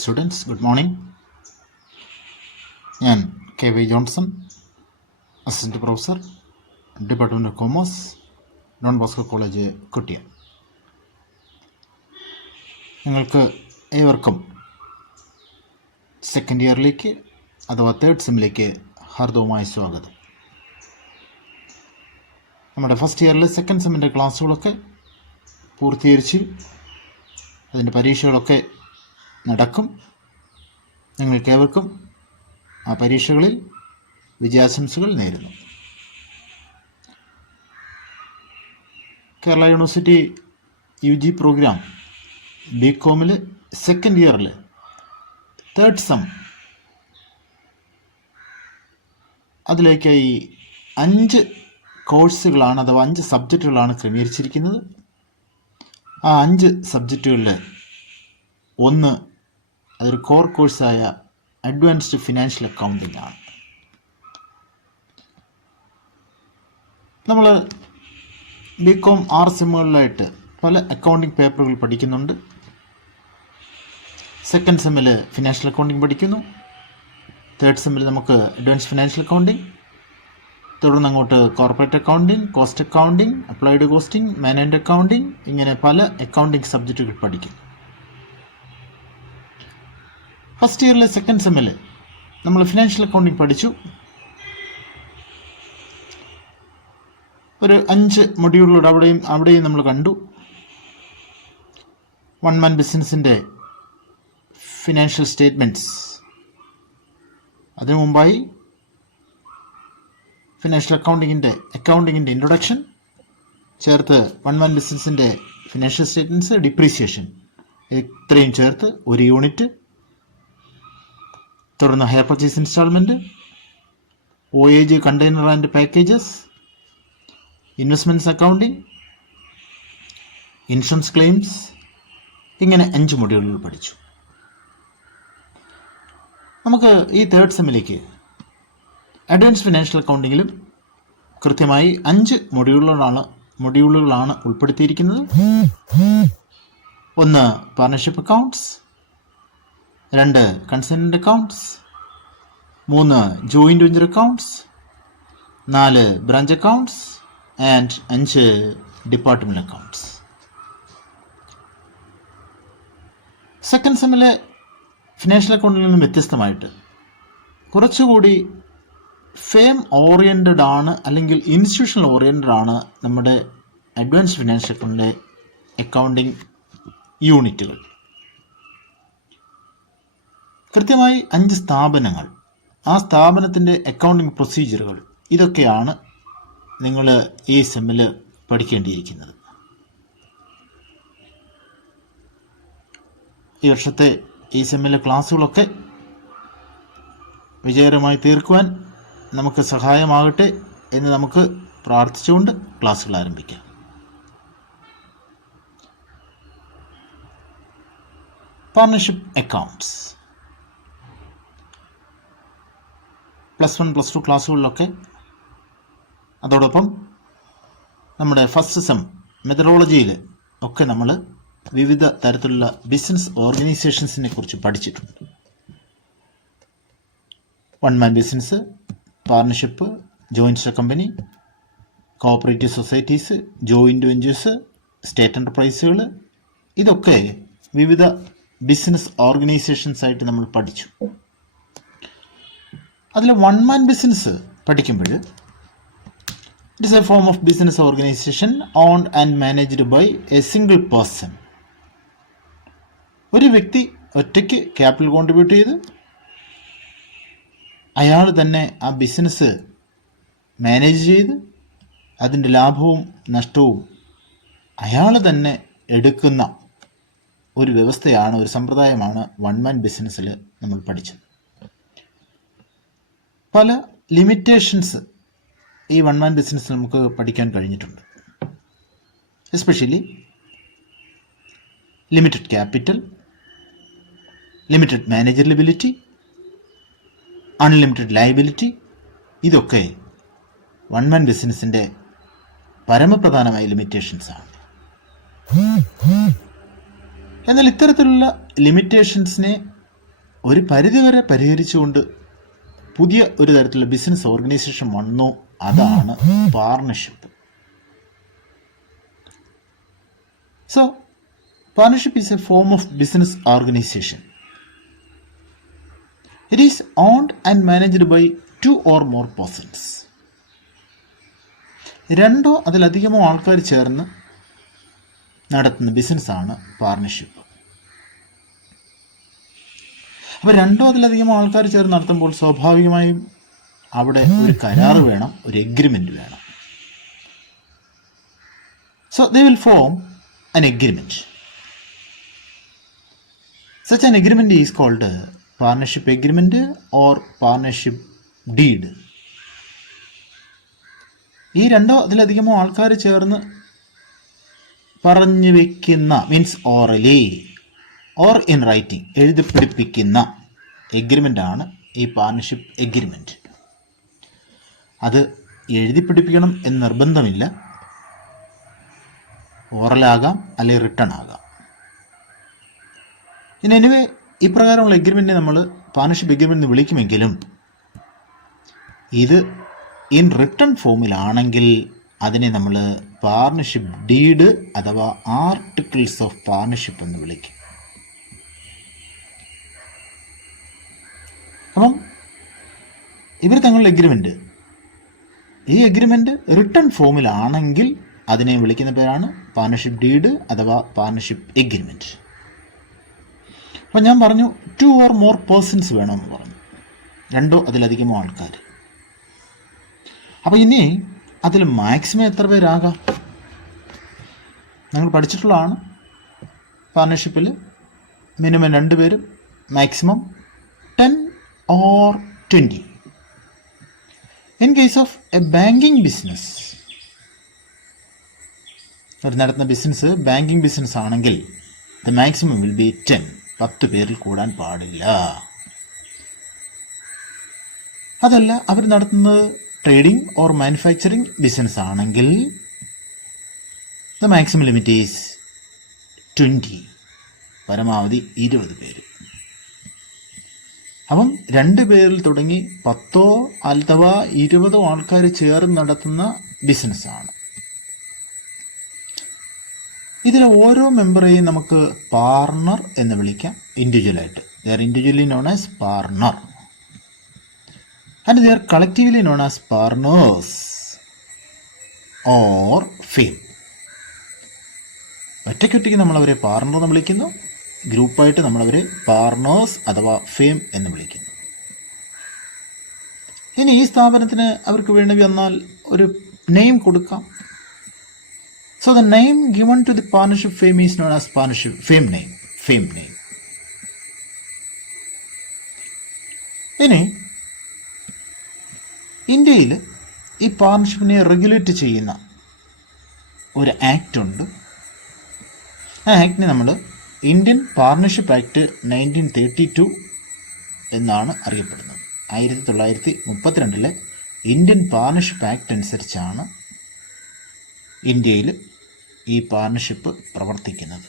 Students, good morning. ഞാൻ K V Johnson, assistant professor, department of commerce, Don Bosco college, കുട്ടിയ. നിങ്ങൾക്ക് ഏവർക്കും second ഇയറിലേക്ക് അഥവാ തേർഡ് സെമ്മിലേക്ക് ഹാർദവമായ സ്വാഗതം. നമ്മുടെ ഫസ്റ്റ് ഇയറിൽ സെക്കൻഡ് സെമ്മിൻ്റെ ക്ലാസ്സുകളൊക്കെ പൂർത്തീകരിച്ച് അതിൻ്റെ പരീക്ഷകളൊക്കെ നടക്കും. നിങ്ങൾക്കേവർക്കും ആ പരീക്ഷകളിൽ വിജയാശംസകൾ നേരുന്നു. Kerala university UG programme BCom second ഇയറിൽ തേർഡ് സെം അതിലേക്കായി 5 കോഴ്സുകളാണ് അഥവാ 5 സബ്ജക്റ്റുകളാണ് ക്രമീകരിച്ചിരിക്കുന്നത്. ആ 5 സബ്ജക്റ്റുകളിൽ ഒന്ന് അതൊരു കോർ കോഴ്സായ അഡ്വാൻസ്ഡ് ഫിനാൻഷ്യൽ അക്കൗണ്ടിംഗ് ആണ്. നമ്മൾ BCom 6 സെമ്മുകളിലായിട്ട് പല അക്കൗണ്ടിംഗ് പേപ്പറുകൾ പഠിക്കുന്നുണ്ട്. സെക്കൻഡ് സെമ്മിൽ ഫിനാൻഷ്യൽ അക്കൗണ്ടിംഗ് പഠിക്കുന്നു. തേർഡ് സെമ്മിൽ നമുക്ക് അഡ്വാൻസ്ഡ് ഫിനാൻഷ്യൽ അക്കൗണ്ടിംഗ്, തുടർന്ന് അങ്ങോട്ട് corporate accounting, cost accounting, applied costing, management accounting, ഇങ്ങനെ പല അക്കൗണ്ടിംഗ് സബ്ജക്റ്റുകൾ പഠിക്കും. ഫസ്റ്റ് ഇയറിലെ സെക്കൻഡ് സെമ്മിൽ നമ്മൾ ഫിനാൻഷ്യൽ അക്കൗണ്ടിംഗ് പഠിച്ചു. ഒരു 5 മൊഡ്യൂളുകൾ അവിടെയും നമ്മൾ കണ്ടു. വൺ മാൻ ബിസിനസിൻ്റെ ഫിനാൻഷ്യൽ സ്റ്റേറ്റ്മെൻറ്റ്സ്, അതിനു മുമ്പായി ഫിനാൻഷ്യൽ അക്കൗണ്ടിങ്ങിൻ്റെ ഇൻട്രൊഡക്ഷൻ ചേർത്ത് വൺ മാൻ ബിസിനസിൻ്റെ ഫിനാൻഷ്യൽ സ്റ്റേറ്റ്മെൻറ്റ്സ്, ഡിപ്രീസിയേഷൻ, ഇത്രയും ചേർത്ത് ഒരു യൂണിറ്റ്. തുടർന്ന് hire purchase instalment, OAG container and packages, investments accounting, insurance claims, ഇങ്ങനെ 5 മൊഡ്യൂളുകൾ പഠിച്ചു. നമുക്ക് ഈ തേർഡ് സെമ്മിലേക്ക് അഡ്വാൻസ് ഫിനാൻഷ്യൽ അക്കൗണ്ടിങ്ങിലും കൃത്യമായി 5 മൊഡ്യൂളുകളാണ് ഉൾപ്പെടുത്തിയിരിക്കുന്നത്. ഒന്ന് partnership accounts, 2 consignment accounts, 3 joint venture accounts, 4 branch accounts and 5 department accounts. Second സെമ്മിലെ financial അക്കൗണ്ടിൽ നിന്നും വ്യത്യസ്തമായിട്ട് കുറച്ചുകൂടി ഫേം ഓറിയൻറ്റഡ് ആണ്, അല്ലെങ്കിൽ ഇൻസ്റ്റിറ്റ്യൂഷണൽ ഓറിയൻറ്റഡ് ആണ് നമ്മുടെ അഡ്വാൻസ് ഫിനാൻഷ്യൽ അക്കൗണ്ടിലെ അക്കൗണ്ടിങ് യൂണിറ്റുകൾ. കൃത്യമായി 5 സ്ഥാപനങ്ങൾ, ആ സ്ഥാപനത്തിൻ്റെ അക്കൗണ്ടിങ് പ്രൊസീജിയറുകൾ, ഇതൊക്കെയാണ് നിങ്ങൾ ഈ സെമ്മിൽ പഠിക്കേണ്ടിയിരിക്കുന്നത്. ഈ വർഷത്തെ ഈ സെമ്മിലെ ക്ലാസ്സുകളൊക്കെ വിജയകരമായി തീർക്കുവാൻ നമുക്ക് സഹായമാകട്ടെ എന്ന് നമുക്ക് പ്രാർത്ഥിച്ചുകൊണ്ട് ക്ലാസ്സുകൾ ആരംഭിക്കാം. പാർട്ണർഷിപ്പ് അക്കൗണ്ട്സ് +1 +2 ക്ലാസ്സുകളിലൊക്കെ, അതോടൊപ്പം നമ്മുടെ ഫസ്റ്റ് സെം മെത്തഡോളജിയിൽ ഒക്കെ നമ്മൾ വിവിധ തരത്തിലുള്ള ബിസിനസ് ഓർഗനൈസേഷൻസിനെ കുറിച്ച് പഠിച്ചിട്ടുണ്ട്. One man business, partnership, joint company, cooperative societies, joint ventures, state എൻ്റർപ്രൈസുകൾ, ഇതൊക്കെ വിവിധ ബിസിനസ് ഓർഗനൈസേഷൻസ് ആയിട്ട് നമ്മൾ പഠിച്ചു. അതിൽ വൺ മാൻ ബിസിനസ് പഠിക്കുമ്പോൾ it is a form of business organization owned and managed by a single person. ഒരു വ്യക്തി ഒറ്റയ്ക്ക് ക്യാപിറ്റൽ കോൺട്രിബ്യൂട്ട് ചെയ്ത് അയാൾ തന്നെ ആ ബിസിനസ് മാനേജ് ചെയ്ത് അതിൻ്റെ ലാഭവും നഷ്ടവും അയാൾ തന്നെ എടുക്കുന്ന ഒരു വ്യവസ്ഥയാണ്, ഒരു സമ്പ്രദായമാണ് വൺ മാൻ ബിസിനസ്സിൽ നമ്മൾ പഠിച്ചത്. പല ലിമിറ്റേഷൻസ് ഈ വൺ മാൻ ബിസിനസ്സിൽ നമുക്ക് പഠിക്കാൻ കഴിഞ്ഞിട്ടുണ്ട്. Especially limited capital, limited manageability, unlimited liability, ഇതൊക്കെ വൺ മാൻ ബിസിനസ്സിൻ്റെ പരമപ്രധാനമായ ലിമിറ്റേഷൻസാണ്. എന്നാൽ ഇത്തരത്തിലുള്ള ലിമിറ്റേഷൻസിനെ ഒരു പരിധിവരെ പരിഹരിച്ചുകൊണ്ട് പുതിയ ഒരു തരത്തിലുള്ള ബിസിനസ് ഓർഗനൈസേഷൻ വന്നു. അതാണ് partnership. So partnership is a form of business organisation. It is owned and managed by 2 or more persons. 2 അതിലധികമോ ആൾക്കാർ ചേർന്ന് നടത്തുന്ന ബിസിനസ്സാണ് പാർട്ണർഷിപ്പ്. അപ്പോൾ 2 അതിലധികമോ ആൾക്കാർ ചേർന്ന് നടത്തുമ്പോൾ സ്വാഭാവികമായും അവിടെ ഒരു കരാറ് വേണം, ഒരു എഗ്രിമെൻ്റ് വേണം. So they will form an agreement. Such an agreement is called partnership agreement or partnership deed. ഈ 2 അതിലധികമോ ആൾക്കാർ ചേർന്ന് പറഞ്ഞു വയ്ക്കുന്ന, means orally or in writing, എഴുതി പിടിപ്പിക്കുന്ന എഗ്രിമെൻ്റ് ആണ് ഈ പാർട്ണർഷിപ്പ് എഗ്രിമെൻറ്റ്. അത് എഴുതി പിടിപ്പിക്കണം എന്ന് നിർബന്ധമില്ല. ഓറലാകാം അല്ലെങ്കിൽ റിട്ടൺ ആകാം. ഇനി എനിവേ ഇപ്രകാരമുള്ള എഗ്രിമെൻറ്റിനെ നമ്മൾ പാർട്ണർഷിപ്പ് എഗ്രിമെൻ്റ് എന്ന് വിളിക്കുമെങ്കിലും ഇത് ഇൻ റിട്ടൺ ഫോമിലാണെങ്കിൽ അതിനെ നമ്മൾ പാർട്ണർഷിപ്പ് ഡീഡ് അഥവാ ആർട്ടിക്കിൾസ് ഓഫ് പാർട്ണർഷിപ്പ് എന്ന് വിളിക്കും. അപ്പം ഇവർ തങ്ങളുടെ എഗ്രിമെൻ്റ്, ഈ എഗ്രിമെൻ്റ് റിട്ടൺ ഫോമിലാണെങ്കിൽ അതിനെ വിളിക്കുന്ന പേരാണ് പാർട്ണർഷിപ്പ് ഡീഡ് അഥവാ പാർട്ണർഷിപ്പ് എഗ്രിമെൻറ്റ്. അപ്പം ഞാൻ പറഞ്ഞു 2 or more persons വേണമെന്ന് പറഞ്ഞു, 2 അതിലധികമോ ആൾക്കാർ. അപ്പോൾ ഇനി അതിൽ മാക്സിമം എത്ര പേരാകാം? നിങ്ങൾ പഠിച്ചിട്ടുള്ളതാണ്, പാർട്ണർഷിപ്പിൽ മിനിമം 2 പേരും, maximum 10 or 20. In case of a banking business, അവർ നടത്തുന്ന ബിസിനസ് ബാങ്കിങ് ബിസിനസ് ആണെങ്കിൽ ദ മാക്സിമം വിൽ ബി 10. 10 പേരിൽ കൂടാൻ പാടില്ല. അതല്ല അവർ നടത്തുന്നത് ട്രേഡിംഗ് ഓർ മാനുഫാക്ചറിങ് ബിസിനസ് ആണെങ്കിൽ ദ മാക്സിമം ലിമിറ്റ് ഈസ് 20, പരമാവധി 20 പേര്. അപ്പം 2 പേരിൽ തുടങ്ങി 10 അഥവാ 20 ആൾക്കാർ ചേർന്ന് നടത്തുന്ന ബിസിനസ്സാണ്. ഇതിലെ ഓരോ മെമ്പറേയും നമുക്ക് പാർട്ണർ എന്ന് വിളിക്കാം, ഇൻഡിവിജ്വലായിട്ട്. They are individually known as partner and they are collectively known as partners or firm. ഒറ്റയ്ക്കൊറ്റയ്ക്ക് നമ്മളവരെ പാർട്ണർ എന്ന് വിളിക്കുന്നു, ഗ്രൂപ്പായിട്ട് നമ്മളവരെ പാർട്ണേഴ്സ് അഥവാ ഫെയിം എന്ന് വിളിക്കുന്നു. ഇനി ഈ സ്ഥാപനത്തിന് അവർക്ക് വേണ്ടി വന്നാൽ ഒരു നെയിം കൊടുക്കാം. So the name given to the partnership firm is known as partnership firm name. ഇനി ഇന്ത്യയിൽ ഈ പാർട്ണർഷിപ്പിനെ റെഗുലേറ്റ് ചെയ്യുന്ന ഒരു ആക്ട് ഉണ്ട്. ആ ആക്ടിനെ നമ്മൾ ഇന്ത്യൻ പാർട്ണർഷിപ്പ് ആക്ട് 1932 എന്നാണ് അറിയപ്പെടുന്നത്. 1932 ഇന്ത്യൻ പാർട്ണർഷിപ്പ് ആക്ട് അനുസരിച്ചാണ് ഇന്ത്യയിൽ ഈ പാർട്ണർഷിപ്പ് പ്രവർത്തിക്കുന്നത്.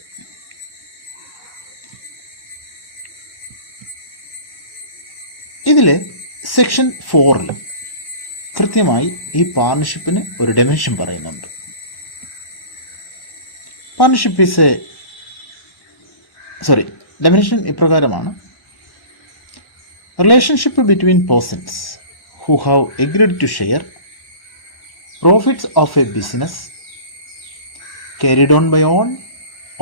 ഇതിൽ സെക്ഷൻ 4 കൃത്യമായി ഈ പാർട്ണർഷിപ്പിന് ഒരു ഡെഫിനിഷൻ പറയുന്നുണ്ട്. പാർട്ണർഷിപ്പ് ഡെഫിനിഷൻ ഇപ്രകാരമാണ്: relationship between persons who have agreed to share profits of a business carried on by all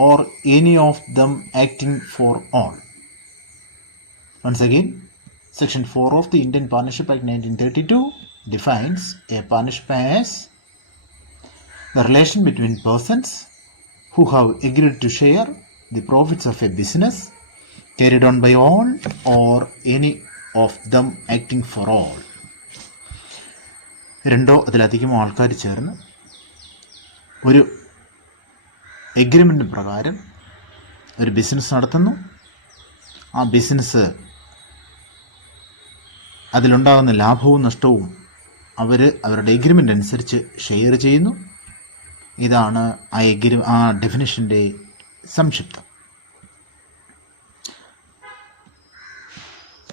or any of them acting for all. Once again, Section 4 of the Indian Partnership Act 1932 defines a partnership as the relation between persons who have agreed to share the profits of a business carried on by all or any of them acting for all. 2 അതിലധികമോ ആൾക്കാർ ചേർന്ന് ഒരു agreement പ്രകാരം ഒരു business നടത്തുന്നു. ആ business അതിലുണ്ടാകുന്ന ലാഭവും നഷ്ടവും അവരുടെ എഗ്രിമെൻ്റ് അനുസരിച്ച് ഷെയർ ചെയ്യുന്നു. ഇതാണ് ആ ഡെഫിനിഷൻ്റെ സംക്ഷിപ്തം.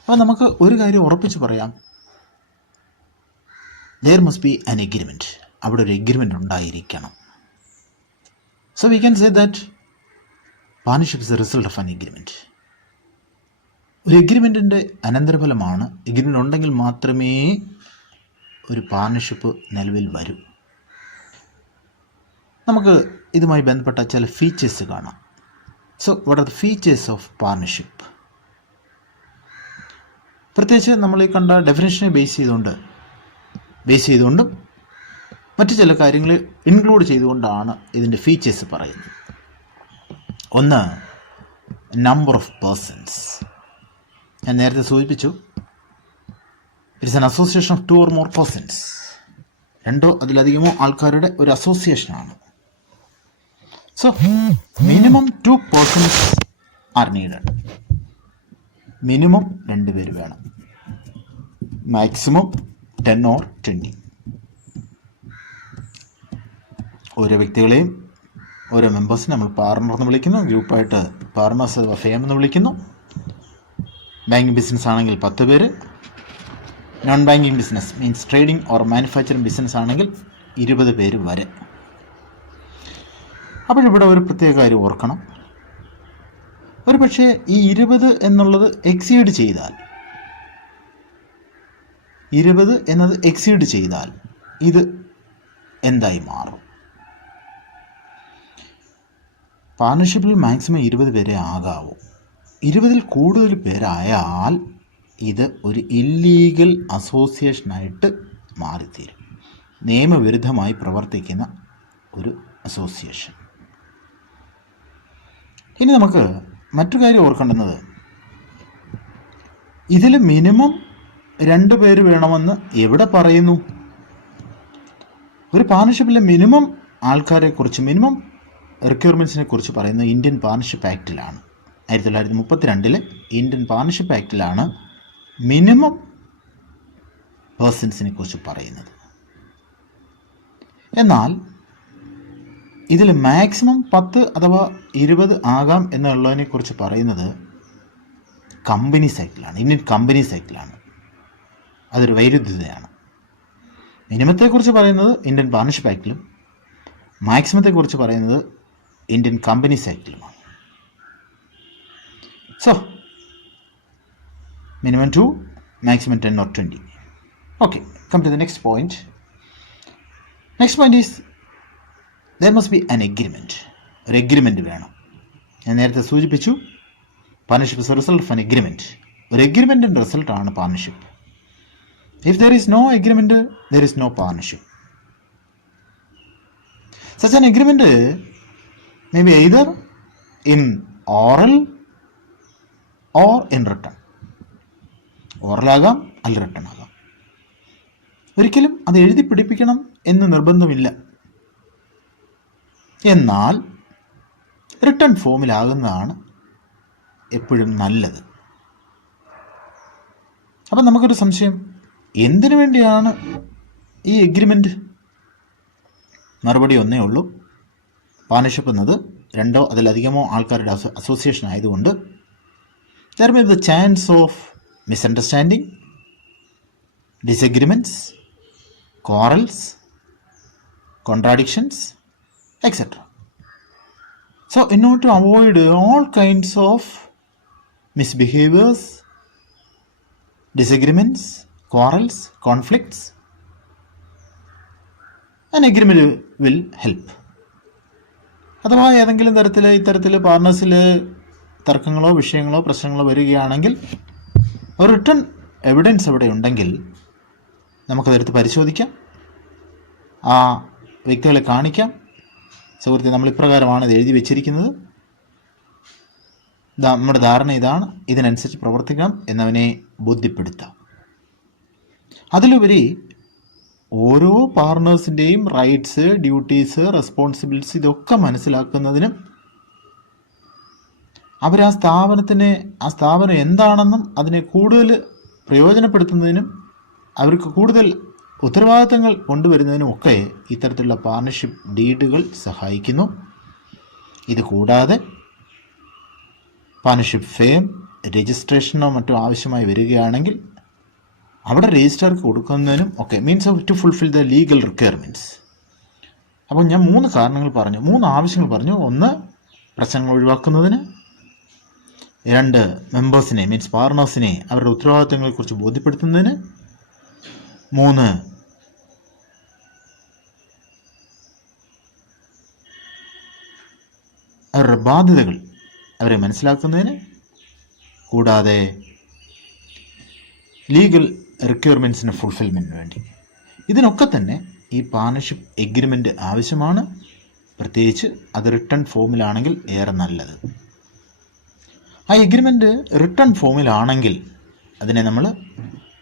അപ്പോൾ നമുക്ക് ഒരു കാര്യം ഉറപ്പിച്ച് പറയാം, there must be an agreement. അവിടെ ഒരു എഗ്രിമെൻ്റ് ഉണ്ടായിരിക്കണം. So we can say that partnership is a result of an agreement. ഒരു എഗ്രിമെൻറ്റിൻ്റെ അനന്തരഫലമാണ്. എഗ്രിമെൻ്റ് ഉണ്ടെങ്കിൽ മാത്രമേ ഒരു പാർട്ണർഷിപ്പ് നിലവിൽ വരൂ. നമുക്ക് ഇതുമായി ബന്ധപ്പെട്ട ചില ഫീച്ചേഴ്സ് കാണാം. So what are the features of partnership? പ്രത്യേകിച്ച് നമ്മൾ ഈ കണ്ട ഡെഫിനേഷനെ ബേസ് ചെയ്തുകൊണ്ടും മറ്റു ചില കാര്യങ്ങൾ ഇൻക്ലൂഡ് ചെയ്തുകൊണ്ടാണ് ഇതിൻ്റെ ഫീച്ചേഴ്സ് പറയുന്നത്. ഒന്ന്, നമ്പർ ഓഫ് പേഴ്സൺസ്. ഞാൻ നേരത്തെ സൂചിപ്പിച്ചു, it's an association of 2 or more persons. 2 അതിലധികമോ ആൾക്കാരുടെ ഒരു അസോസിയേഷനാണ്. So minimum 2 persons are needed. Minimum 2 പേര് വേണം, മാക്സിമം 10 or 20. ഓരോ വ്യക്തികളെയും ഓരോ മെമ്പേഴ്സിനെ നമ്മൾ പാർട്ണർ എന്ന് വിളിക്കുന്നു. ഗ്രൂപ്പായിട്ട് പാർട്ണേഴ്സ് അഥവാ ഫേം എന്ന് വിളിക്കുന്നു. ബാങ്കിങ് ബിസിനസ് ആണെങ്കിൽ 10 പേര്. Non banking business means trading or manufacturing business ആണെങ്കിൽ 20 പേര് വരെ. അപ്പോഴിവിടെ ഒരു പ്രത്യേക കാര്യം ഓർക്കണം. ഒരു പക്ഷേ ഈ 20 എന്നുള്ളത് എക്സീഡ് ചെയ്താൽ ഇത് എന്തായി മാറും? പാർട്ണർഷിപ്പിൽ മാക്സിമം 20 പേരെ ആകാവൂ. 20-ൽ കൂടുതൽ പേരായാൽ ഇത് ഒരു ഇല്ലീഗൽ അസോസിയേഷനായിട്ട് മാറിത്തീരും. നിയമവിരുദ്ധമായി പ്രവർത്തിക്കുന്ന ഒരു അസോസിയേഷൻ. ഇനി നമുക്ക് മറ്റു കാര്യം ഓർക്കേണ്ടുന്നത്, ഇതിൽ മിനിമം 2 പേര് വേണമെന്ന് എവിടെ പറയുന്നു? ഒരു പാർട്ണർഷിപ്പിലെ മിനിമം ആൾക്കാരെക്കുറിച്ച്, മിനിമം റിക്വയർമെൻറ്റ്സിനെ കുറിച്ച് പറയുന്നത് ഇന്ത്യൻ പാർട്ണർഷിപ്പ് ആക്റ്റിലാണ്. 1932 ഇന്ത്യൻ പാർട്ണർഷിപ്പ് ആക്റ്റിലാണ് മിനിമം പേഴ്സൺസിനെ കുറിച്ച് പറയുന്നത്. എന്നാൽ ഇതിൽ മാക്സിമം 10 അഥവാ 20 ആകാം എന്നുള്ളതിനെക്കുറിച്ച് പറയുന്നത് കമ്പനീസ് ആക്റ്റിലാണ്, ഇന്ത്യൻ കമ്പനീസ് ആക്റ്റിലാണ്. അതൊരു വൈരുദ്ധ്യതയാണ്. മിനിമത്തെക്കുറിച്ച് പറയുന്നത് ഇന്ത്യൻ പാർട്ണർഷിപ്പ് ആക്റ്റിലും മാക്സിമത്തെക്കുറിച്ച് പറയുന്നത് ഇന്ത്യൻ കമ്പനീസ് ആക്റ്റിലുമാണ്. So minimum 2, maximum 10 or 20. Okay, come to the next point. Next point is there must be an agreement. ഒരു എഗ്രിമെൻ്റ് വേണം. ഞാൻ നേരത്തെ സൂചിപ്പിച്ചു, partnership is a result of an agreement. ഒരു എഗ്രിമെൻറ്റിൻ്റെ റിസൾട്ടാണ് പാർട്ണർഷിപ്പ്. If there is no agreement, there is no partnership. Such an agreement may be either in oral or in written. ഓറലാകാം അല്ല റിട്ടൺ ആകാം. ഒരിക്കലും അത് എഴുതി പിടിപ്പിക്കണം എന്ന് നിർബന്ധമില്ല. എന്നാൽ റിട്ടൺ ഫോമിലാകുന്നതാണ് എപ്പോഴും നല്ലത്. അപ്പം നമുക്കൊരു സംശയം, എന്തിനു വേണ്ടിയാണ് ഈ എഗ്രിമെൻ്റ്? മറുപടി ഒന്നേ ഉള്ളൂ. പാർട്ണർഷിപ്പ് എന്നത് 2 അതിലധികമോ ആൾക്കാരുടെ അസോസിയേഷൻ ആയതുകൊണ്ട് there may be the chance of misunderstanding, disagreements, quarrels, contradictions, etc. So in order to avoid all kinds of misbehaviors, disagreements, quarrels, conflicts, an agreement will help. അഥവാ ഏതെങ്കിലും ഇത്തരത്തിൽ പാർട്ണേഴ്സിൽ തർക്കങ്ങളോ വിഷയങ്ങളോ പ്രശ്നങ്ങളോ വരികയാണെങ്കിൽ ഒരു റിട്ടൺ എവിഡൻസ് അവിടെ ഉണ്ടെങ്കിൽ നമുക്കതെടുത്ത് പരിശോധിക്കാം, ആ വ്യക്തികളെ കാണിക്കാം. സുഹൃത്തെ, നമ്മൾ ഇപ്രകാരമാണ് ഇത് എഴുതി വെച്ചിരിക്കുന്നത്, നമ്മുടെ ധാരണ ഇതാണ്, ഇതിനനുസരിച്ച് പ്രവർത്തിക്കണം എന്നവനെ ബോധ്യപ്പെടുത്താം. അതിലുപരി ഓരോ പാർട്ണേഴ്സിൻ്റെയും റൈറ്റ്സ്, ഡ്യൂട്ടീസ്, റെസ്പോൺസിബിലിറ്റീസ് ഇതൊക്കെ മനസ്സിലാക്കുന്നതിനും അവർ ആ സ്ഥാപനം എന്താണെന്നും അതിനെ കൂടുതൽ പ്രയോജനപ്പെടുത്തുന്നതിനും അവർക്ക് കൂടുതൽ ഉത്തരവാദിത്തങ്ങൾ കൊണ്ടുവരുന്നതിനുമൊക്കെ ഇത്തരത്തിലുള്ള പാർട്ണർഷിപ്പ് ഡീഡുകൾ സഹായിക്കുന്നു. ഇത് കൂടാതെ പാർട്ണർഷിപ്പ് ഫേം, രജിസ്ട്രേഷനോ മറ്റോ ആവശ്യമായി വരികയാണെങ്കിൽ അവിടെ രജിസ്ട്രാർക്ക് കൊടുക്കുന്നതിനും ഒക്കെ means of two fulfil the legal requirements. അപ്പോൾ ഞാൻ 3 കാരണങ്ങൾ പറഞ്ഞു, 3 ആവശ്യങ്ങൾ പറഞ്ഞു. 1 പ്രശ്നങ്ങൾ ഒഴിവാക്കുന്നതിന്, 2 മെമ്പേഴ്സിനെ മീൻസ് പാർട്ണേഴ്സിനെ അവരുടെ ഉത്തരവാദിത്തങ്ങളെക്കുറിച്ച് ബോധ്യപ്പെടുത്തുന്നതിന്, 3 അവരുടെ ബാധ്യതകൾ അവരെ മനസ്സിലാക്കുന്നതിന്, കൂടാതെ ലീഗൽ റിക്വയർമെൻറ്റ്സിന് ഫുൾഫിൽമെൻറ്റിന് വേണ്ടി. ഇതിനൊക്കെ തന്നെ ഈ പാർട്ണർഷിപ്പ് എഗ്രിമെൻ്റ് ആവശ്യമാണ്. പ്രത്യേകിച്ച് അത് റിട്ടേൺ ഫോമിലാണെങ്കിൽ ഏറെ നല്ലത്. ആ എഗ്രിമെൻ്റ് റിട്ടേൺ ഫോമിലാണെങ്കിൽ അതിനെ നമ്മൾ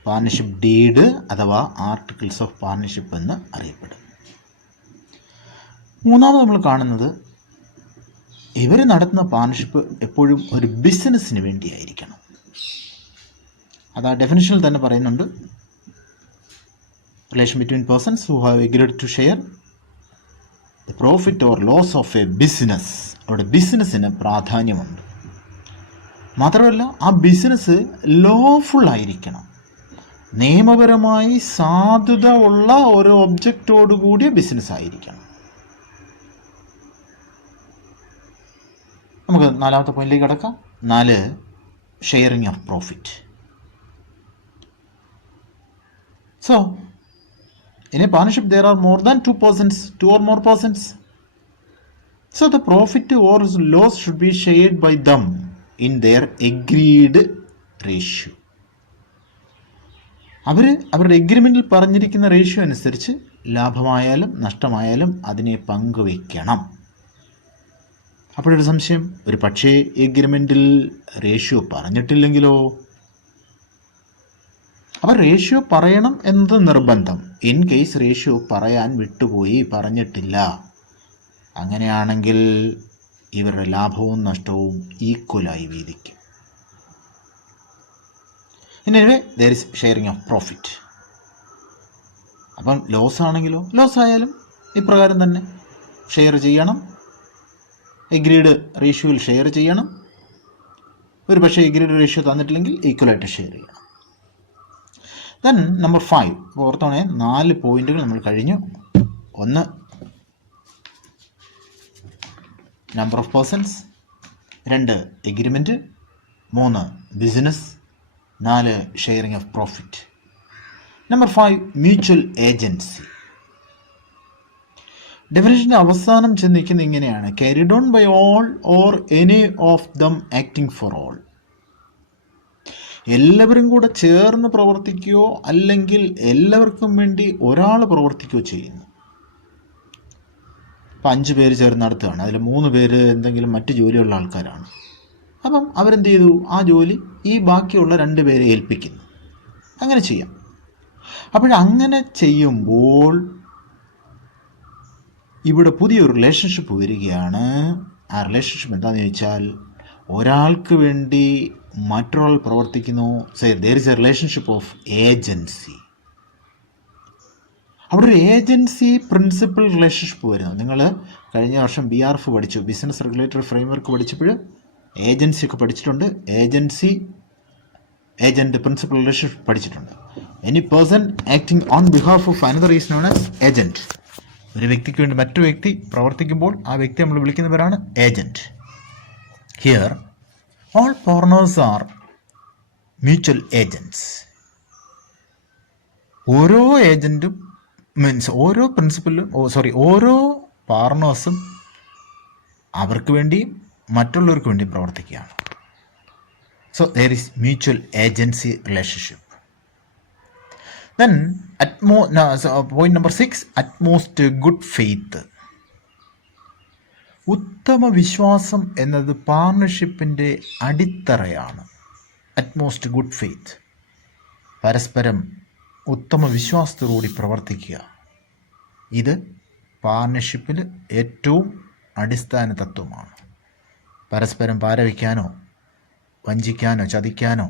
പാർട്ണർഷിപ്പ് ഡീഡ് അഥവാ ആർട്ടിക്കിൾസ് ഓഫ് പാർട്ണർഷിപ്പ് എന്ന് അറിയപ്പെടും. 3 നമ്മൾ കാണുന്നത് ഇവർ നടത്തുന്ന പാർട്ണർഷിപ്പ് എപ്പോഴും ഒരു ബിസിനസ്സിന് വേണ്ടിയായിരിക്കണം. അത് ആ ഡെഫിനിഷനിൽ തന്നെ പറയുന്നുണ്ട്. Relation between persons who have agreed to share the profit or loss of a business. അവിടെ ബിസിനസ്സിന് പ്രാധാന്യമുണ്ട്. മാത്രമല്ല ആ ബിസിനസ് ലോഫുൾ ആയിരിക്കണം. നിയമപരമായി സാധുത ഉള്ള ഒരു ഒബ്ജക്റ്റോട് കൂടിയ ബിസിനസ് ആയിരിക്കണം. നമുക്ക് 4ാമത്തെ പോയിന്റിലേക്ക് കടക്കാം. 4 sharing of profit. So, in a partnership there are more than 2 persons, 2 or more persons. So the profit or loss should be shared by them in their agreed ratio. അവരുടെ എഗ്രിമെൻറ്റിൽ പറഞ്ഞിരിക്കുന്ന റേഷ്യോ അനുസരിച്ച് ലാഭമായാലും നഷ്ടമായാലും അതിനെ പങ്കുവയ്ക്കണം. അപ്പോഴൊരു സംശയം, ഒരു പക്ഷേ എഗ്രിമെൻറ്റിൽ റേഷ്യോ പറഞ്ഞിട്ടില്ലെങ്കിലോ? അപ്പോൾ ratio പറയണം എന്നത് നിർബന്ധം. ഇൻ കേസ് റേഷ്യോ പറയാൻ വിട്ടുപോയി, പറഞ്ഞിട്ടില്ല, അങ്ങനെയാണെങ്കിൽ ഇവരുടെ ലാഭവും നഷ്ടവും ഈക്വലായി വീതിക്കും. Anyway there is sharing of profit. അപ്പം ലോസ് ആണെങ്കിലോ? ലോസ് ആയാലും ഇപ്രകാരം തന്നെ ഷെയർ ചെയ്യണം. എഗ്രീഡ് റേഷ്യോയിൽ ഷെയർ ചെയ്യണം. ഒരു പക്ഷേ എഗ്രീഡ് റേഷ്യോ തന്നിട്ടില്ലെങ്കിൽ ഈക്വലായിട്ട് ഷെയർ ചെയ്യണം. Then number 5. ഓർത്തോണേ, 4 പോയിന്റുകൾ നമ്മൾ കഴിഞ്ഞു. 1 number of persons, 2 agreement, 3 business, 4 sharing of profit. Number 5 mutual agency. ഡെഫിനേഷൻ്റെ അവസാനം ചെന്നിരിക്കുന്നത് ഇങ്ങനെയാണ്: carried on by all or any of them acting for all. എല്ലാവരും കൂടെ ചേർന്ന് പ്രവർത്തിക്കുകയോ അല്ലെങ്കിൽ എല്ലാവർക്കും വേണ്ടി ഒരാൾ പ്രവർത്തിക്കുകയോ ചെയ്യുന്നു. ഇപ്പം 5 പേര് ചേർന്ന് നടത്തുകയാണ്. അതിൽ 3 പേര് എന്തെങ്കിലും മറ്റ് ജോലിയുള്ള ആൾക്കാരാണ്. അപ്പം അവരെന്ത് ചെയ്തു? ആ ജോലി ഈ ബാക്കിയുള്ള 2 പേരെ ഏൽപ്പിക്കുന്നു. അങ്ങനെ ചെയ്യാം. അപ്പോഴങ്ങനെ ചെയ്യുമ്പോൾ ഇവിടെ പുതിയൊരു റിലേഷൻഷിപ്പ് വരികയാണ്. ആ റിലേഷൻഷിപ്പ് എന്താണെന്ന് ചോദിച്ചാൽ, ഒരാൾക്ക് വേണ്ടി മറ്റൊരാൾ പ്രവർത്തിക്കുന്നു. There is A relationship of agency. അവിടെ ഒരു ഏജൻസി പ്രിൻസിപ്പൽ റിലേഷൻഷിപ്പ് വരുന്നു. നിങ്ങൾ കഴിഞ്ഞ വർഷം BRF പഠിച്ചു, ബിസിനസ് റെഗുലേറ്ററി ഫ്രെയിംവർക്ക് പഠിച്ചപ്പോൾ ഏജൻസി ഒക്കെ പഠിച്ചിട്ടുണ്ട്. ഏജൻറ്റ് പ്രിൻസിപ്പൽ റിലേഷൻഷിപ്പ് പഠിച്ചിട്ടുണ്ട്. Any person acting on behalf of another is known as agent. ഒരു വ്യക്തിക്ക് വേണ്ടി മറ്റൊരു വ്യക്തി പ്രവർത്തിക്കുമ്പോൾ ആ വ്യക്തി നമ്മൾ വിളിക്കുന്നവരാണ് agent. Here all partners are mutual agents. ഓരോ ഏജൻറ്റും ഓരോ പ്രിൻസിപ്പലും ഓരോ പാർട്ണേഴ്സും അവർക്ക് വേണ്ടിയും മറ്റുള്ളവർക്ക് വേണ്ടിയും പ്രവർത്തിക്കുകയാണ്. So there is mutual agency relationship. Then point number 6, utmost good faith. ഉത്തമ വിശ്വാസം എന്നത് പാർട്ണർഷിപ്പിൻ്റെ അടിത്തറയാണ്. അറ്റ്മോസ്റ്റ് ഗുഡ് ഫെയ്ത്ത്, പരസ്പരം ഉത്തമ വിശ്വാസത്തോടുകൂടി പ്രവർത്തിക്കുക. ഇത് പാർട്ണർഷിപ്പിൽ ഏറ്റവും അടിസ്ഥാന തത്വമാണ്. പരസ്പരം പാരവയ്ക്കാനോ വഞ്ചിക്കാനോ ചതിക്കാനോ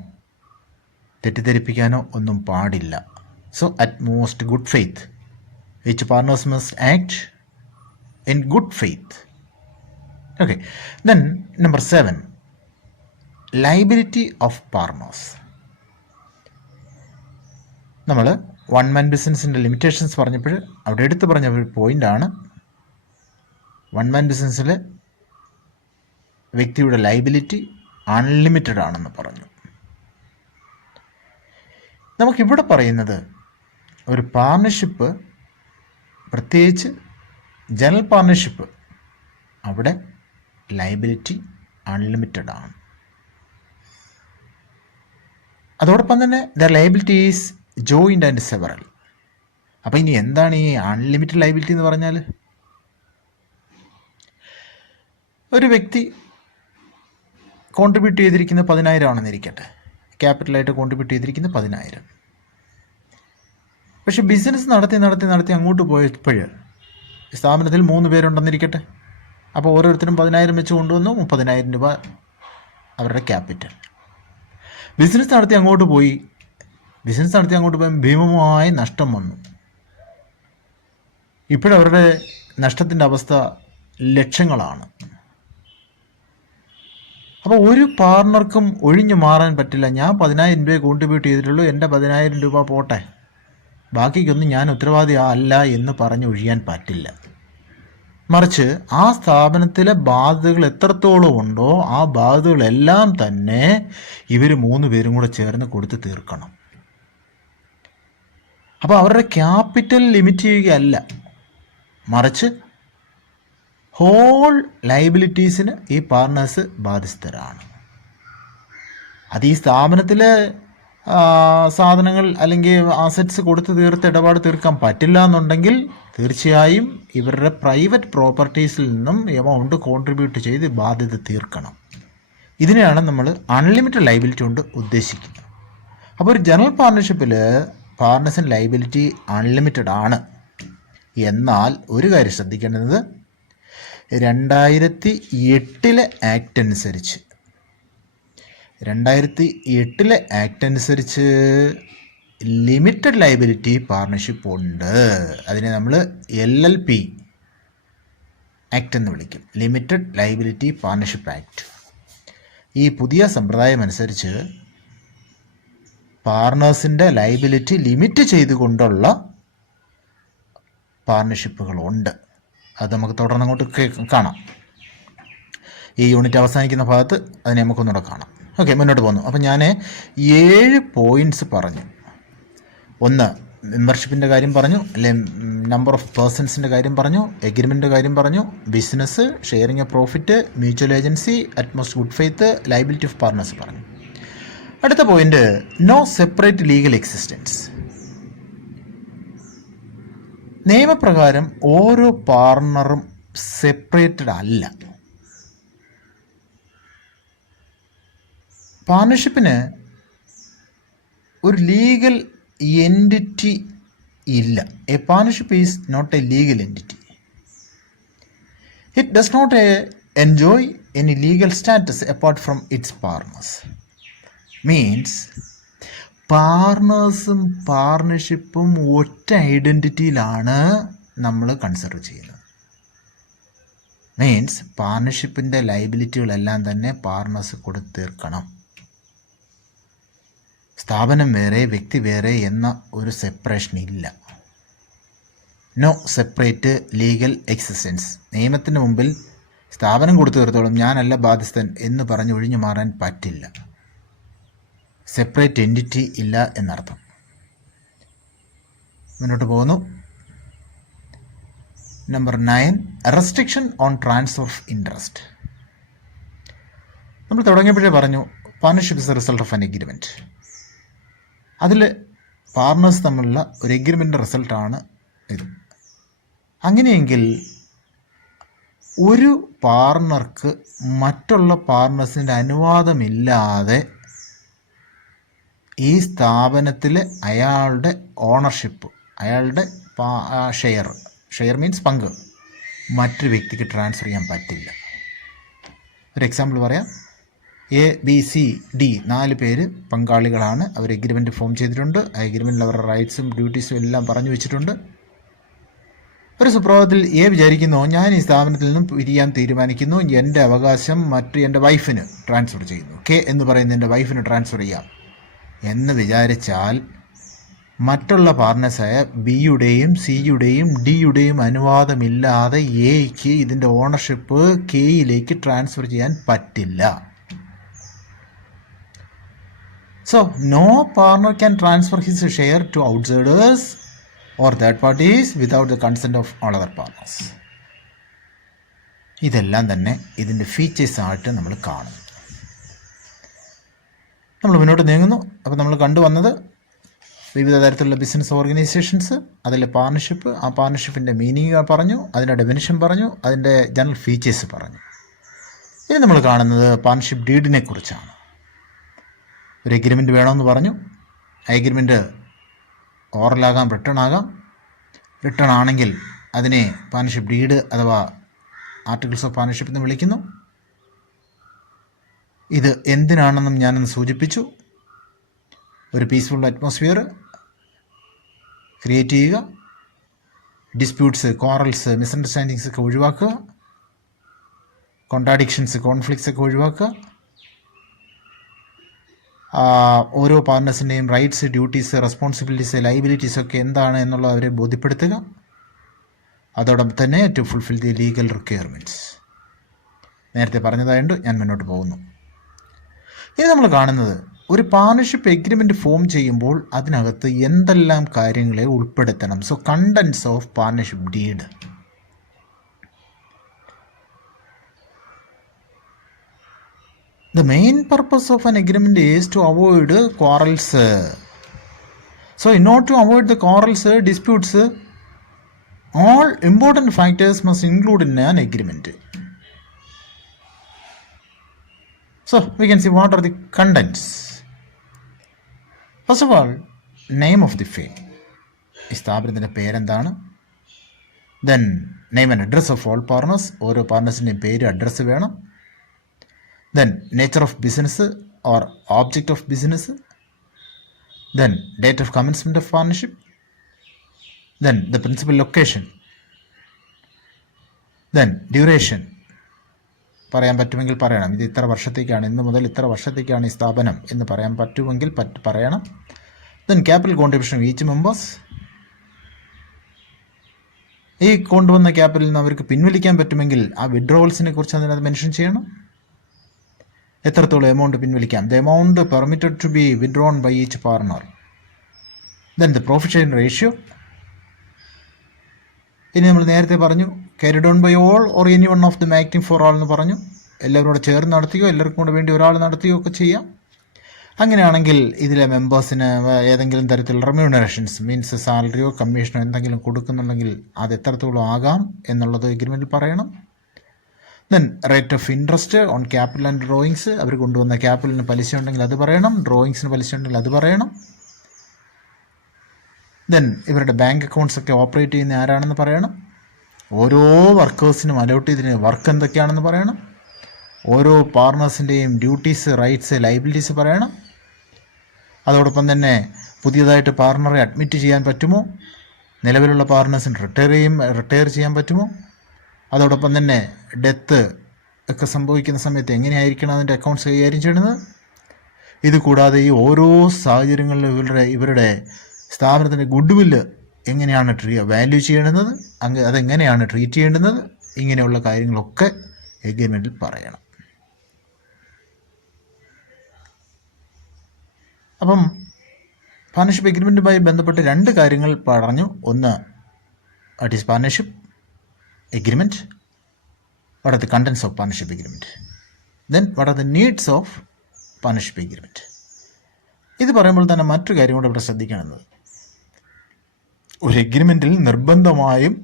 തെറ്റിദ്ധരിപ്പിക്കാനോ ഒന്നും പാടില്ല. So utmost good faith. Each partners must act in good faith. Okay, then number 7, liability of partners. നമ്മൾ വൺ മാൻ ബിസിനസ്സിൻ്റെ ലിമിറ്റേഷൻസ് പറഞ്ഞപ്പോൾ അവിടെ എടുത്തു പറഞ്ഞ ഒരു പോയിൻ്റാണ് വൺ മാൻ ബിസിനസ്സിൽ വ്യക്തിയുടെ ലയബിലിറ്റി അൺലിമിറ്റഡ് ആണെന്ന് പറഞ്ഞു. നമുക്കിവിടെ പറയുന്നത് ഒരു പാർട്ണർഷിപ്പ്, പ്രത്യേകിച്ച് ജനറൽ പാർട്ണർഷിപ്പ്, അവിടെ ലയബിലിറ്റി അൺലിമിറ്റഡ് ആണ്. അതോടൊപ്പം തന്നെ the liability is joint and several. അപ്പോൾ ഇനി എന്താണ് ഈ അൺലിമിറ്റഡ് ലയബിലിറ്റി എന്ന് പറഞ്ഞാൽ? ഒരു വ്യക്തി കോൺട്രിബ്യൂട്ട് ചെയ്തിരിക്കുന്നത് 10,000 ആണെന്നിരിക്കട്ടെ, ക്യാപിറ്റലായിട്ട് കോൺട്രിബ്യൂട്ട് ചെയ്തിരിക്കുന്നത് 10,000. പക്ഷെ ബിസിനസ് നടത്തി അങ്ങോട്ട് പോയപ്പോൾ സ്ഥാപനത്തിൽ 3 പേരുണ്ടെന്നിരിക്കട്ടെ. അപ്പോൾ ഓരോരുത്തരും 10,000 വെച്ച് കൊണ്ടുവന്നു, 30,000 രൂപ അവരുടെ ക്യാപിറ്റൽ. ബിസിനസ് നടത്തി അങ്ങോട്ട് പോയി ഭീമമായ നഷ്ടം വന്നു. ഇപ്പോഴവരുടെ നഷ്ടത്തിൻ്റെ അവസ്ഥ ലക്ഷങ്ങളാണ്. അപ്പോൾ ഒരു പാർട്ണർക്കും ഒഴിഞ്ഞു മാറാൻ പറ്റില്ല. ഞാൻ 10,000 രൂപയെ കോൺട്രിബ്യൂട്ട് ചെയ്തിട്ടുള്ളൂ, എൻ്റെ 10,000 രൂപ പോട്ടെ, ബാക്കിക്കൊന്നും ഞാൻ ഉത്തരവാദി അല്ല എന്ന് പറഞ്ഞ് ഒഴിയാൻ പറ്റില്ല. മറിച്ച് ആ സ്ഥാപനത്തിലെ ബാധ്യതകൾ എത്രത്തോളം ഉണ്ടോ ആ ബാധ്യതകളെല്ലാം തന്നെ ഇവർ 3 പേരും കൂടെ ചേർന്ന് കൊടുത്ത് തീർക്കണം. അപ്പോൾ അവരുടെ ക്യാപിറ്റൽ ലിമിറ്റ് ചെയ്യുകയല്ല, മറിച്ച് ഹോൾ ലയബിലിറ്റീസിന് ഈ പാർട്ണേഴ്സ് ബാധ്യസ്ഥരാണ്. അത് ഈ സ്ഥാപനത്തിലെ സാധനങ്ങൾ അല്ലെങ്കിൽ ആസറ്റ്സ് കൊടുത്ത് തീർത്ത് ഇടപാട് തീർക്കാൻ പറ്റില്ല എന്നുണ്ടെങ്കിൽ തീർച്ചയായും ഇവരുടെ പ്രൈവറ്റ് പ്രോപ്പർട്ടീസിൽ നിന്നും എമൗണ്ട് കോൺട്രിബ്യൂട്ട് ചെയ്ത് ബാധ്യത തീർക്കണം. ഇതിനെയാണ് നമ്മൾ അൺലിമിറ്റഡ് ലയബിലിറ്റി കൊണ്ട് ഉദ്ദേശിക്കുന്നത്. അപ്പോൾ ഒരു ജനറൽ പാർട്ണർഷിപ്പിൽ പാർട്ണേഴ്സിന് ലയബിലിറ്റി അൺലിമിറ്റഡ് ആണ്. എന്നാൽ ഒരു കാര്യം ശ്രദ്ധിക്കേണ്ടത് 2008 ആക്ട് അനുസരിച്ച് 2008 ആക്ട് അനുസരിച്ച് ലിമിറ്റഡ് ലയബിലിറ്റി പാർട്ണർഷിപ്പ് ഉണ്ട്. അതിനെ നമ്മൾ LLP ആക്ട് എന്ന് വിളിക്കും, ലിമിറ്റഡ് ലയബിലിറ്റി പാർട്ണർഷിപ്പ് ആക്ട്. ഈ പുതിയ സമ്പ്രദായം അനുസരിച്ച് പാർട്ണേഴ്സിൻ്റെ ലയബിലിറ്റി ലിമിറ്റ് ചെയ്തുകൊണ്ടുള്ള പാർട്ണർഷിപ്പുകളുണ്ട്. അത് നമുക്ക് തുടർന്ന് അങ്ങോട്ട് കാണാം. ഈ യൂണിറ്റ് അവസാനിക്കുന്ന ഭാഗത്ത് അതിനെ നമുക്കൊന്നുകൂടെ കാണാം. ഓക്കെ, മുന്നോട്ട് പോകുന്നു. അപ്പം ഞാൻ 7 പോയിൻറ്റ്സ് പറഞ്ഞു. 1, മെമ്പർഷിപ്പിൻ്റെ കാര്യം പറഞ്ഞു, അല്ലെ നമ്പർ ഓഫ് പേഴ്സൺസിൻ്റെ കാര്യം പറഞ്ഞു, എഗ്രിമെൻറ്റിൻ്റെ കാര്യം പറഞ്ഞു, business, sharing a profit, mutual agency, utmost good faith, liability of partners പറഞ്ഞു. അടുത്ത point, no separate legal existence. നിയമപ്രകാരം ഓരോ പാർട്ണറും സെപ്പറേറ്റഡ് അല്ല. പാർട്ണർഷിപ്പിന് ഒരു ലീഗൽ എൻറ്റിറ്റി ഇല്ല. A partnership is not a legal entity. It does not enjoy any legal status apart from its partners. Means പാർട്ണേഴ്സും പാർട്ണർഷിപ്പും ഒറ്റ ഐഡൻറ്റിറ്റിയിലാണ് നമ്മൾ കൺസിഡർ ചെയ്യുന്നത്. മീൻസ് പാർട്ണർഷിപ്പിൻ്റെ ലയബിലിറ്റികളെല്ലാം തന്നെ പാർട്ണേഴ്സ് കൊടുത്ത് തീർക്കണം. സ്ഥാപനം വേറെ വ്യക്തി വേറെ എന്ന ഒരു സെപ്പറേഷൻ ഇല്ല. No separate legal existence. നിയമത്തിന് മുമ്പിൽ സ്ഥാപനം കൊടുത്തു തീർത്തോളം ഞാനല്ല ബാധ്യസ്ഥൻ എന്ന് പറഞ്ഞ് ഒഴിഞ്ഞു മാറാൻ പറ്റില്ല. സെപ്പറേറ്റ് എൻറ്റിറ്റി ഇല്ല എന്നർത്ഥം. മുന്നോട്ട് പോകുന്നു. Number 9, restriction on transfer of interest. നമ്മൾ തുടങ്ങിയപ്പോഴേ പറഞ്ഞു partnership is a result of an agreement. അതിൽ പാർട്ണേഴ്സ് തമ്മിലുള്ള ഒരു എഗ്രിമെൻ്റ് റിസൾട്ടാണ് ഇത്. അങ്ങനെയെങ്കിൽ ഒരു പാർട്ണർക്ക് മറ്റുള്ള പാർട്ണേഴ്സിൻ്റെ അനുവാദമില്ലാതെ ഈ സ്ഥാപനത്തിൽ അയാളുടെ ഓണർഷിപ്പ്, അയാളുടെ ഷെയർ മീൻസ് പങ്ക് മറ്റൊരു വ്യക്തിക്ക് ട്രാൻസ്ഫർ ചെയ്യാൻ പറ്റില്ല. ഒരു എക്സാമ്പിൾ പറയാം. ABCD 4 പേര് പങ്കാളികളാണ്. അവർ എഗ്രിമെൻറ്റ് ഫോം ചെയ്തിട്ടുണ്ട്. ആ എഗ്രിമെൻറ്റിൽ അവരുടെ റൈറ്റ്സും ഡ്യൂട്ടീസും എല്ലാം പറഞ്ഞു വെച്ചിട്ടുണ്ട്. ഒരു സുപ്രഭാതത്തിൽ എ വിചാരിക്കുന്നു, ഞാൻ ഈ സ്ഥാപനത്തിൽ നിന്നും പിരിയാൻ തീരുമാനിക്കുന്നു, എൻ്റെ അവകാശം എൻ്റെ വൈഫിന് ട്രാൻസ്ഫർ ചെയ്യുന്നു, കെ എന്ന് പറയുന്ന എൻ്റെ വൈഫിന് ട്രാൻസ്ഫർ ചെയ്യാം എന്ന് വിചാരിച്ചാൽ മറ്റുള്ള പാർട്ട്നേഴ്സായ ബിയുടെയും സിയുടെയും ഡിയുടെയും അനുവാദമില്ലാതെ എക്ക് ഇതിൻ്റെ ഓണർഷിപ്പ് കെയിലേക്ക് ട്രാൻസ്ഫർ ചെയ്യാൻ പറ്റില്ല. So no partner can transfer his share to outsiders or third parties without the consent of all other partners. ഇതെല്ലാം തന്നെ ഇതിൻ്റെ ഫീച്ചേഴ്സായിട്ട് നമ്മൾ കാണുന്നു. നമ്മൾ മുന്നോട്ട് നീങ്ങുന്നു. അപ്പോൾ നമ്മൾ കണ്ടുവന്നത് വിവിധ തരത്തിലുള്ള ബിസിനസ് ഓർഗനൈസേഷൻസ്, അതിലെ പാർട്ണർഷിപ്പ്, ആ പാർട്ണർഷിപ്പിൻ്റെ മീനിങ് പറഞ്ഞു, അതിൻ്റെ ഡെഫിനിഷൻ പറഞ്ഞു, അതിൻ്റെ ജനറൽ ഫീച്ചേഴ്സ് പറഞ്ഞു. ഇനി നമ്മൾ കാണുന്നത് പാർട്ണർഷിപ്പ് ഡീഡിനെ കുറിച്ചാണ്. ഒരു എഗ്രിമെൻറ്റ് വേണമെന്ന് പറഞ്ഞു. ആ എഗ്രിമെൻറ്റ് ഓറലാകാം, റിട്ടേൺ ആകാം. റിട്ടേൺ ആണെങ്കിൽ അതിനെ പാർട്ണർഷിപ്പ് ഡീഡ് അഥവാ ആർട്ടിക്കിൾസ് ഓഫ് പാർട്ണർഷിപ്പ് എന്ന് വിളിക്കുന്നു. ഇത് എന്തിനാണെന്നും ഞാനൊന്ന് സൂചിപ്പിച്ചു. ഒരു പീസ്ഫുൾ അറ്റ്മോസ്ഫിയർ ക്രിയേറ്റ് ചെയ്യുക, ഡിസ്പ്യൂട്ട്സ്, ക്വാറൽസ്, മിസ്അണ്ടർസ്റ്റാൻഡിങ്സ് ഒക്കെ ഒഴിവാക്കുക, കോൺട്രാഡിക്ഷൻസ്, കോൺഫ്ലിക്ട്സ് ഒക്കെ ഒഴിവാക്കുക, ഓരോ പാർട്ട്നേഴ്സിൻ്റെയും റൈറ്റ്സ്, ഡ്യൂട്ടീസ്, റെസ്പോൺസിബിലിറ്റീസ്, ലൈബിലിറ്റീസ് ഒക്കെ എന്താണ് എന്നുള്ളത് അവരെ ബോധ്യപ്പെടുത്തുക. അതോടൊപ്പം തന്നെ to fulfil the legal requirements. നേരത്തെ പറഞ്ഞതായതുകൊണ്ട് ഞാൻ മുന്നോട്ട് പോകുന്നു. ഇനി നമ്മൾ കാണുന്നത് ഒരു പാർട്ണർഷിപ്പ് എഗ്രിമെൻറ്റ് ഫോം ചെയ്യുമ്പോൾ അതിനകത്ത് എന്തെല്ലാം കാര്യങ്ങളെ ഉൾപ്പെടുത്തണം. So contents of partnership deed. The main purpose of an agreement is to avoid quarrels. So in order to avoid the quarrels, disputes, all important factors must include in an agreement. So we can see what are the contents. First of all, name of the firm. ഈ സ്ഥാപനത്തിൻ്റെ പേരെന്താണ്. Then name and address of all partners. ഓരോ പാർട്ണേഴ്സിൻ്റെയും പേര്, address വേണം. Then nature of business or object of business. Then date of commencement of partnership. Then the principal location. Then duration. പറയാൻ പറ്റുമെങ്കിൽ പറയണം. ഇത് ഇത്ര വർഷത്തേക്കാണ്, ഇന്ന് മുതൽ ഇത്ര വർഷത്തേക്കാണ് ഈ സ്ഥാപനം എന്ന് പറയാൻ പറ്റുമെങ്കിൽ പറയണം. Then capital contribution of each members. ഈ കൊണ്ടുവന്ന ക്യാപിറ്റലിൽ നിന്ന് അവർക്ക് പിൻവലിക്കാൻ പറ്റുമെങ്കിൽ ആ വിഡ്രോവൽസിനെ കുറിച്ച് അതിനകത്ത് മെൻഷൻ ചെയ്യണം. എത്രത്തോളം എമൗണ്ട് പിൻവലിക്കാം. The amount permitted to be withdrawn by each partner. Then the profit sharing ratio. ഇനി നമ്മൾ നേരത്തെ പറഞ്ഞു carried on by all or any one of the acting for all എന്ന് പറഞ്ഞു. എല്ലാവരും കൂടെ ചേർന്ന് നടത്തിയോ എല്ലാവർക്കും കൂടെ വേണ്ടി ഒരാൾ നടത്തിയോ ഒക്കെ ചെയ്യാം. അങ്ങനെയാണെങ്കിൽ ഇതിലെ മെമ്പേഴ്സിന് ഏതെങ്കിലും തരത്തിലുള്ള റെമ്യൂണറേഷൻസ്, മീൻസ് സാലറിയോ കമ്മീഷനോ എന്തെങ്കിലും കൊടുക്കുന്നുണ്ടെങ്കിൽ അത് എത്രത്തോളം ആകാം എന്നുള്ളത് എഗ്രിമെൻറ്റിൽ പറയണം. Then rate of interest on capital and drawings. അവർ കൊണ്ടുവന്ന ക്യാപിറ്റലിന് പലിശ ഉണ്ടെങ്കിൽ അത് പറയണം, ഡ്രോയിങ്സിന് പലിശ ഉണ്ടെങ്കിൽ അത് പറയണം. ദെൻ ഇവരുടെ ബാങ്ക് അക്കൗണ്ട്സ് ഒക്കെ ഓപ്പറേറ്റ് ചെയ്യുന്ന ആരാണെന്ന് പറയണം. ഓരോ വർക്കേഴ്സിനും അലോട്ട് ചെയ്തതിന് വർക്ക് എന്തൊക്കെയാണെന്ന് പറയണം. ഓരോ പാർട്ണേഴ്സിൻ്റെയും ഡ്യൂട്ടീസ്, റൈറ്റ്സ്, ലൈബിലിറ്റീസ് പറയണം. അതോടൊപ്പം തന്നെ പുതിയതായിട്ട് പാർട്ണറെ അഡ്മിറ്റ് ചെയ്യാൻ പറ്റുമോ, നിലവിലുള്ള പാർട്ണേഴ്സിന് റിട്ടയർ ചെയ്യാൻ പറ്റുമോ, അതോടൊപ്പം തന്നെ ഡെത്ത് ഒക്കെ സംഭവിക്കുന്ന സമയത്ത് എങ്ങനെയായിരിക്കണം അതിൻ്റെ അക്കൗണ്ട്സ് കൈകാര്യം ചെയ്യുന്നത്. ഇത് കൂടാതെ ഈ ഓരോ സാഹചര്യങ്ങളിലും ഇവരുടെ സ്ഥാപനത്തിൻ്റെ ഗുഡ് വില്ല് എങ്ങനെയാണ് വാല്യൂ ചെയ്യേണ്ടുന്നത്, അതെങ്ങനെയാണ് ട്രീറ്റ് ചെയ്യേണ്ടുന്നത്, ഇങ്ങനെയുള്ള കാര്യങ്ങളൊക്കെ എഗ്രിമെൻറ്റിൽ പറയണം. അപ്പം പാർട്ണർഷിപ്പ് എഗ്രിമെൻറ്റുമായി ബന്ധപ്പെട്ട് രണ്ട് കാര്യങ്ങൾ പറഞ്ഞു. ഒന്ന്, what is partnership agreement, what are the contents of partnership agreement, then what are the needs of partnership agreement. ഇത് പറയുമ്പോൾ തന്നെ മറ്റൊരു കാര്യം കൂടെ ഇവിടെ ശ്രദ്ധിക്കേണ്ടത്, ഒരു എഗ്രിമെൻറ്റിൽ നിർബന്ധമായും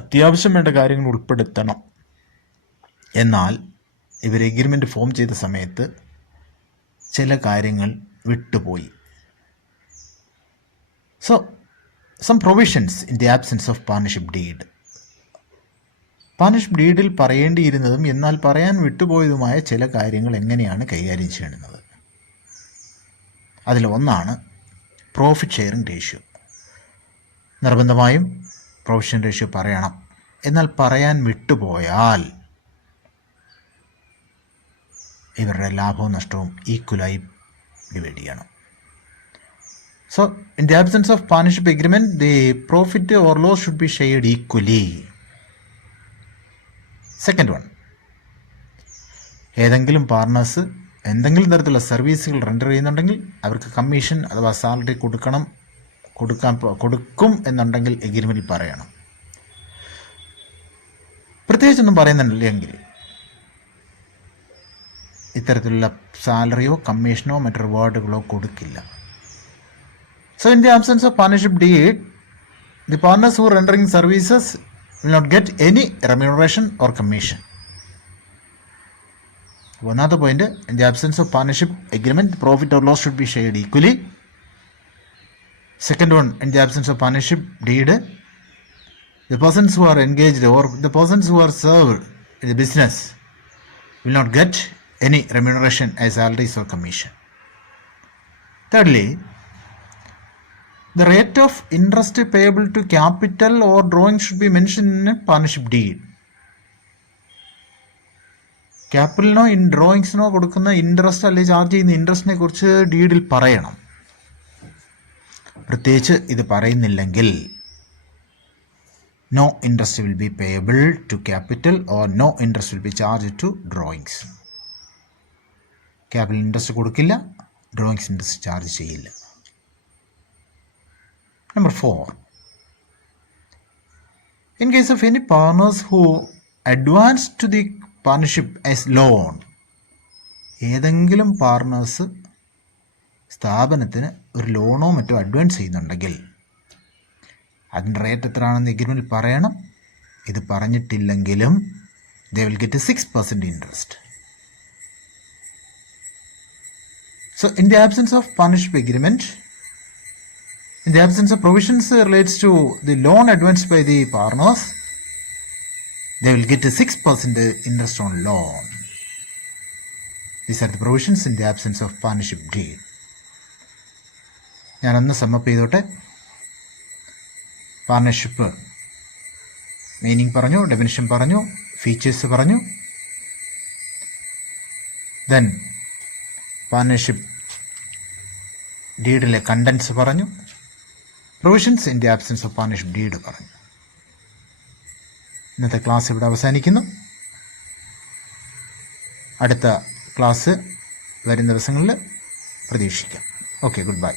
അത്യാവശ്യം വേണ്ട കാര്യങ്ങൾ ഉൾപ്പെടുത്തണം. എന്നാൽ ഇവർ എഗ്രിമെൻറ്റ് ഫോം ചെയ്ത സമയത്ത് ചില കാര്യങ്ങൾ വിട്ടുപോയി. So some provisions in the absence of partnership deed. പാർട്ണർഷിപ്പ് ഡീഡിൽ പറയേണ്ടിയിരുന്നതും എന്നാൽ പറയാൻ വിട്ടുപോയതുമായ ചില കാര്യങ്ങൾ എങ്ങനെയാണ് കൈകാര്യം ചെയ്യേണ്ടത്. അതിൽ ഒന്നാണ് പ്രോഫിറ്റ് ഷെയറിംഗ് റേഷ്യോ. നിർബന്ധമായും പ്രൊവിഷൻ റേഷ്യോ പറയണം. എന്നാൽ പറയാൻ വിട്ടുപോയാൽ ഇവരുടെ ലാഭവും നഷ്ടവും ഈക്വലായി ഡിവൈഡ് ചെയ്യണം. So, in the absence of partnership agreement, the profit or loss should be shared equally. Second one, ഏതെങ്കിലും പാർട്ട്നേഴ്സ് എന്തെങ്കിലും തരത്തിലുള്ള സർവീസുകൾ റെൻഡർ ചെയ്യുന്നുണ്ടെങ്കിൽ അവർക്ക് കമ്മീഷൻ അഥവാ സാലറി കൊടുക്കും എന്നുണ്ടെങ്കിൽ എഗ്രിമെൻറ്റിൽ പറയണം. പ്രത്യേകിച്ചൊന്നും പറയുന്നുണ്ടില്ലെങ്കിൽ ഇത്തരത്തിലുള്ള സാലറിയോ കമ്മീഷനോ മറ്റ് റിവാർഡുകളോ കൊടുക്കില്ല. So, in the absence of partnership deed, the partners who are rendering services will not get any remuneration or commission. Another point, in the absence of partnership agreement, the profit or loss should be shared equally. Second one, in the absence of partnership deed, the persons who are engaged or the persons who are served in the business will not get any remuneration as salaries or commission. Thirdly, the rate of interest payable to capital or drawing should be mentioned in a partnership deed. ക്യാപിറ്റലിനോ ഡ്രോയിങ്സിനോ കൊടുക്കുന്ന interest അല്ലെങ്കിൽ charge ചെയ്യുന്ന ഇൻട്രസ്റ്റിനെ കുറിച്ച് ഡീഡിൽ പറയണം. പ്രത്യേകിച്ച് ഇത് പറയുന്നില്ലെങ്കിൽ no interest will be payable to capital or no interest will be charged to drawings. Capital interest കൊടുക്കില്ല, drawings interest charge ചെയ്യില്ല. Number 4, in case of any partners who advance to the partnership as loan, ഏതെങ്കിലും partners സ്ഥാപനത്തിന് ഒരു ലോണോ മറ്റോ advance ചെയ്യുന്നുണ്ടെങ്കിൽ അതിൻ്റെ rate എത്രയാണെന്ന് എഗ്രിമെൻറ്റിൽ പറയണം. ഇത് പറഞ്ഞിട്ടില്ലെങ്കിലും they will get a 6% interest. So, in the absence of partnership agreement, in the absence of provisions relates to the loan advanced by the partners, they will get a 6% interest on loan. These are the provisions in the absence of partnership deed. ഞാനൊന്ന് sum up ചെയ്തോട്ടെ. Partnership meaning പറഞ്ഞു, definition പറഞ്ഞു, features പറഞ്ഞു. Then partnership ഡീഡിലെ contents പറഞ്ഞു. Provisions in the absence of partnership deed പറഞ്ഞു. ഇന്നത്തെ class ഇവിടെ അവസാനിക്കുന്നു. അടുത്ത ക്ലാസ് വരും ദിവസങ്ങളിൽ പ്രതീക്ഷിക്കാം. Okay, good bye.